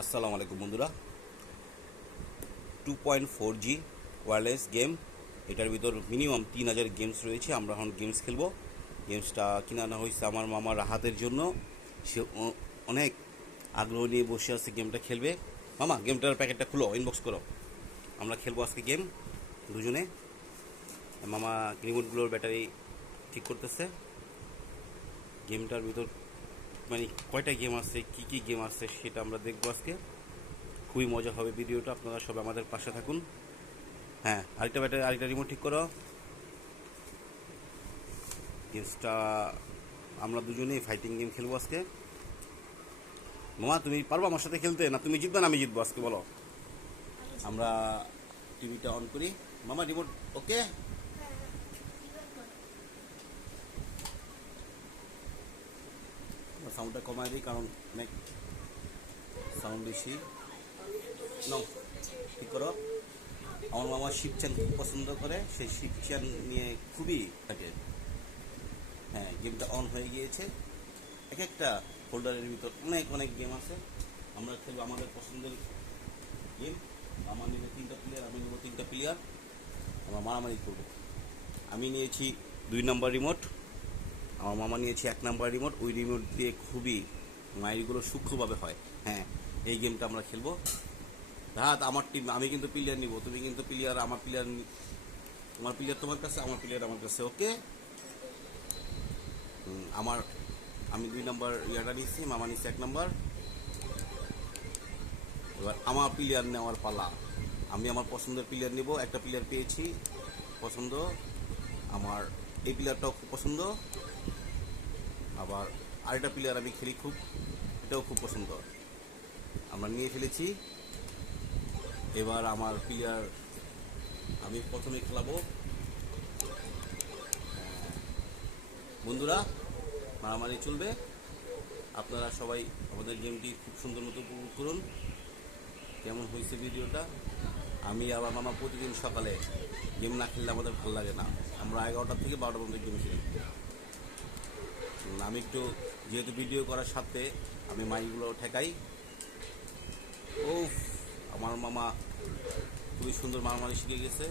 আসসালামু আলাইকুম বন্ধুরা। 2.4G ওয়্যারলেস গেম, এটার ভিতর মিনিমাম 3000 গেমস রয়েছে। আমরা এখন গেমস খেলবো। গেমসটা কিনে আনা হয়েছে আমার মামা রাহাতের জন্য। সে অনেক আগ্রহ নিয়ে বসে আছে গেমটা খেলবে। মামা, গেমটার প্যাকেটটা খুলো, ইনবক্স করো। আমরা খেলবো আজকে গেম দুজনে। মামা রিমোটগুলোর ব্যাটারি ঠিক করতেছে। গেমটার ভিতর মানে কয়টা গেম আছে, কি কি গেম আছে সেটা আমরা দেখবো আজকে। খুবই মজা হবে ভিডিওটা, আপনারা সবাই আমাদের পাশে থাকুন। হ্যাঁ, আরেকটা ব্যাটারি, আরেকটা রিমোট ঠিক করো। গেমসটা আমরা দুজনেই ফাইটিং গেম খেলবো আজকে। মামা, তুমি পারবো আমার সাথে খেলতে? না তুমি জিতবে না আমি জিতবো আজকে, বলো। আমরা টিভিটা অন করি। মামা রিমোট ওকে। সাউন্ডটা কমায় দিই কারণ অনেক সাউন্ড বেশি। নাও, ঠিক করো। আমার মামা শিবচ্যান খুব পছন্দ করে, সেই শিবচ্যান নিয়ে খুবই থাকে। হ্যাঁ, গেমটা অন হয়ে গিয়েছে। এক একটা ফোল্ডারের ভিতর অনেক অনেক গেম আছে। আমরা খেলবো আমাদের পছন্দের গেম। আমার নেবে 3টা প্লেয়ার, আমি নেবো 3টা প্লেয়ার। আমরা মারামারি করবো। আমি নিয়েছি 2 নম্বর রিমোট, আমার মামা নিয়েছি 1 নম্বর রিমোট। ওই রিমোট দিয়ে খুবই মাইলগুলো সূক্ষ্মভাবে হয়। হ্যাঁ, এই গেমটা আমরা খেলবো। রাত আমার টিম, আমি কিন্তু প্লেয়ার নিব, তুমি কিন্তু প্লেয়ার, আমার প্লেয়ার, তোমার প্লেয়ার তোমার কাছে, আমার প্লেয়ার আমার কাছে। ওকে। আমার আমি 2 নম্বর ইয়াটা নিচ্ছি, মামা নিচ্ছে 1 নম্বর। এবার আমার প্লেয়ার নেওয়ার পালা। আমি আমার পছন্দের প্লেয়ার নিব। একটা প্লেয়ার পেয়েছি পছন্দ, আমার এই প্লেয়ারটাও খুব পছন্দ। আবার আরেকটা প্লেয়ার আমি খেলি খুব, এটাও খুব পছন্দ। আমরা নিয়ে ফেলেছি। এবার আমার প্লেয়ার আমি প্রথমে খেলাবো। বন্ধুরা, মারামারি চলবে। আপনারা সবাই আমাদের গেমটি খুব সুন্দর মতো উপভোগ করুন। কেমন হয়েছে ভিডিওটা? আমি আর আমার মামা প্রতিদিন সকালে গেম না খেললে আমাদের ভালো লাগে না। আমরা 11টা থেকে 12টা পর্যন্ত গেম খেলি। আমি একটু, যেহেতু ভিডিও করার সাথে আমি মাইকগুলো ঠেকাই। ও, আমার মামা খুবই সুন্দর মারামারি শিখে গেছে,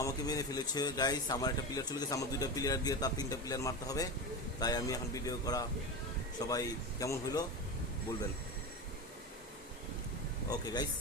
আমাকে মেরে ফেলেছে। গাইস, আমার একটা প্লেয়ার চলে গেছে। আমার 2টা প্লেয়ার দিয়ে তার 3টা প্লেয়ার মারতে হবে। তাই আমি এখন ভিডিও করা। সবাই কেমন হইলো বলবেন। Okay guys.